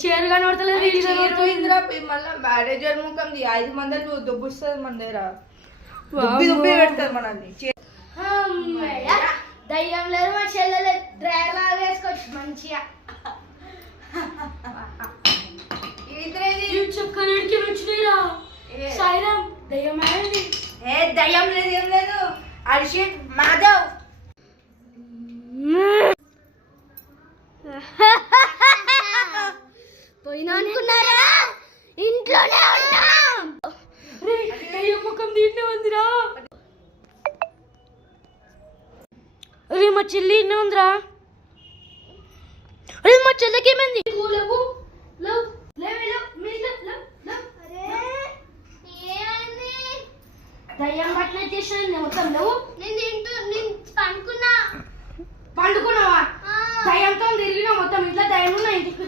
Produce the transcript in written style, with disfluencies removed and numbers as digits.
చీర కనబడతలేదు మళ్ళీ మ్యారేజర్ ముఖంది 5 మందిలు దుబ్బుస్తుంది మన దగ్గర దుబ్బి పెడతారు మనల్ని. దయ్యం లేదు మా చెల్లెలు డ్రైవర్ లాగా వేసుకోవచ్చు మంచిగా. చక్కడికి వచ్చినాయిరా సాయిరామ్ దయ్యం అయింది. దయ్యం లేదు ఏం లేదు. అర్షిత్ మాధవ్ పోయినా అనుకున్నారా? ఇంట్లోనే ఉన్నాం. దయ్యం ముఖం దీన్నే ఉందిరా. అరే మా చెల్లి ఇన్నే ఉందిరా. అరే మా చెల్లికి ఏమైంది? దయ్యం పట్టిన చేసిన మొత్తం నువ్వు పండుకున్నావా? దయ్యంతో తిరిగినా మొత్తం ఇంట్లో దయ్యం ఉన్నా ఇంటికి